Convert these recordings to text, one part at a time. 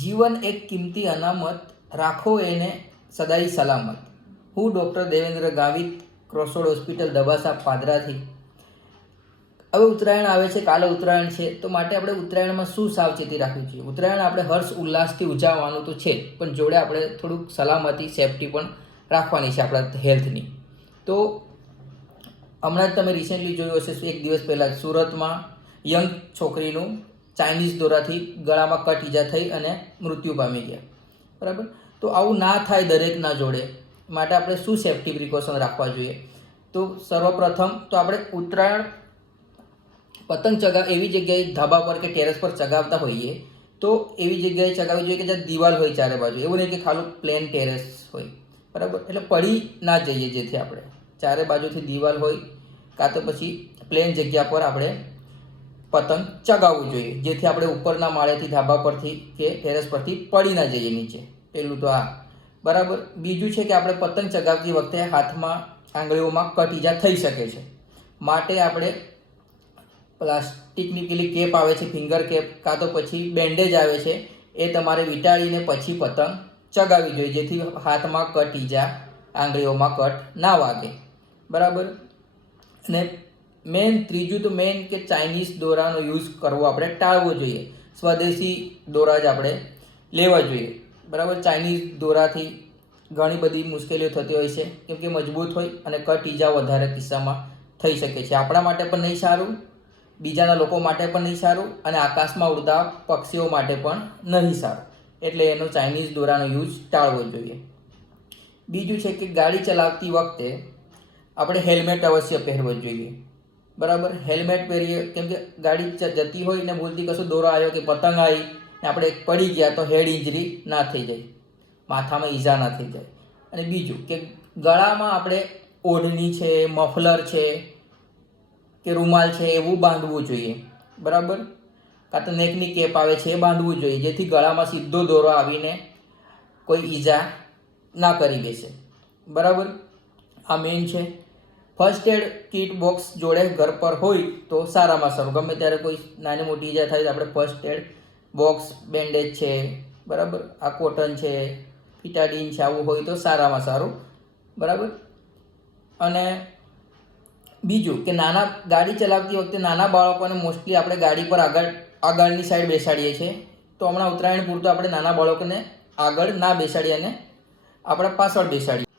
જીવન એક કિંમતી અનામત રાખો એને સદાય સલામત. હું doctor Devendra Gavit crossroad hospital, Dabasa, પાદરાથી. હવે ઉત્તરાયણ આવે છે, કાલે ઉત્તરાયણ છે, તો માટે આપણે ઉત્તરાયણમાં શું સાવચેતી રાખવી જોઈએ? ઉત્તરાયણ આપણે હર્ષ ઉલ્લાસથી ઉજવવાનું તો છે પણ જોડે આપણે થોડુંક સલામતી, સેફટી પણ રાખવાની છે આપણા હેલ્થની. તો હમણાં જ તમે રિસેન્ટલી જોયું હશે, એક દિવસ પહેલાં સુરતમાં યંગ છોકરીનું ચાઇનીઝ દોરાથી ગળામાં કટ ઈજા થઈ અને મૃત્યુ પામી ગયા. બરાબર? તો આવું ના થાય દરેકના જોડે. માટે આપણે શું સેફટી પ્રિકોશન રાખવા જોઈએ? તો સર્વપ્રથમ તો આપણે ઉત્તરાયણ પતંગ ચગાવ એવી જગ્યાએ ધાબા પર કે ટેરેસ પર ચગાવતા હોઈએ, તો એવી જગ્યાએ ચગાવવી જોઈએ કે જ્યાં દિવાલ હોય ચારે બાજુ. એવું નહીં કે ખાલી પ્લેન ટેરેસ હોય. બરાબર? એટલે પડી ના જઈએ જેથી આપણે. ચારે બાજુથી દિવાલ હોય, કાં તો પછી પ્લેન જગ્યા પર આપણે પતંગ ચગાવવું જોઈએ, જેથી આપણે ઉપરના માળેથી ધાબા પરથી કે ટેરેસ પરથી પડી ના જઈએ નીચે. પહેલું તો આ બરાબર. બીજું છે કે આપણે પતંગ ચગાવતી વખતે હાથમાં આંગળીઓમાં કટ ઈજા થઈ શકે છે. માટે આપણે પ્લાસ્ટિકની પેલી કેપ આવે છે, ફિંગર કેપ, કાં તો પછી બેન્ડેજ આવે છે, એ તમારે વીંટાળીને પછી પતંગ ચગાવવી જોઈએ, જેથી હાથમાં કટ ઈજા આંગળીઓમાં કટ ના વાગે. બરાબર. અને મેન ત્રીજું તો મેન કે ચાઇનીઝ દોરાનો યુઝ કરવો આપણે ટાળવો જોઈએ. સ્વદેશી દોરા જ આપણે લેવા જોઈએ. બરાબર? ચાઇનીઝ દોરાથી ઘણી બધી મુશ્કેલીઓ થતી હોય છે. કેમ કે મજબૂત હોય અને કટ ઈજા વધારે કિસ્સામાં થઈ શકે છે. આપણા માટે પણ નહીં સારું, બીજાના લોકો માટે પણ નહીં સારું અને આકાશમાં ઉડતા પક્ષીઓ માટે પણ નહીં સારું. એટલે એનો ચાઇનીઝ દોરાનો યુઝ ટાળવો જોઈએ. બીજું છે કે ગાડી ચલાવતી વખતે આપણે હેલ્મેટ અવશ્ય પહેરવો જોઈએ. બરાબર, હેલ્મેટ પહેરીએ, કેમ કે ગાડી જતી હોય ને ભૂલથી કશો દોરો આવ્યો કે પતંગ આવી ને આપણે પડી ગયા તો હેડ ઇન્જરી ના થઈ જાય, માથામાં ઈજા ના થઈ જાય. અને બીજું કે ગળામાં આપણે ઓઢણી છે, મફલર છે, કે રૂમાલ છે, એવું બાંધવું જોઈએ, બરાબર? કાં તો નેકની કેપ આવે છે, એ બાંધવું જોઈએ, જેથી ગળામાં સીધો દોરો આવીને કોઈ ઈજા ના કરી દેશે, બરાબર? આ મેઇન છે. ફર્સ્ટ એડ કીટ બોક્સ જોડે ઘર પર હોય તો સારામાં સારું. ગમે ત્યારે કોઈ નાની મોટી ઈજા થાય તો આપણે ફર્સ્ટ એડ બોક્સ બેન્ડેજ છે, બરાબર? આ કોટન છે ફિટાડીન છે, આવું હોય તો સારામાં સારું. બરાબર? અને બીજું કે નાના ગાડી ચલાવતી વખતે નાના બાળકોને મોસ્ટલી આપણે ગાડી પર આગળ, આગળની સાઈડ બેસાડીએ છીએ. તો હમણાં ઉત્તરાયણ પૂરતું આપણે નાના બાળકોને આગળ ના બેસાડીએ અને આપણે પાછળ બેસાડીએ.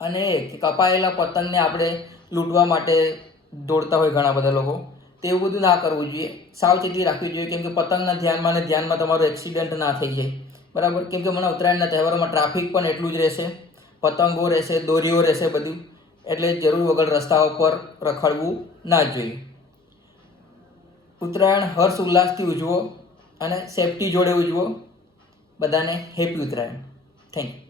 અને કપાયેલા પતંગને આપણે લૂંટવા માટે દોડતા હોય ઘણા બધા લોકો. તેવું બધું ના કરવું જોઈએ. સાવચેતી રાખવી જોઈએ કેમ કે પતંગના ધ્યાનમાં ને ધ્યાનમાં તમારો એક્સિડન્ટ ના થઈ જાય. બરાબર? કેમ કે મને ઉત્તરાયણના તહેવારોમાં ટ્રાફિક પણ એટલું જ રહેશે. પતંગો રહેશે, દોરીઓ રહેશે બધું. એટલે જરૂર વગર રસ્તાઓ પર રખડવું ના જોઈએ. ઉત્તરાયણ હર્ષ ઉલ્લાસથી ઉજવો અને સેફટી જોડે ઉજવો. બધાને હેપી ઉત્તરાયણ. Thank you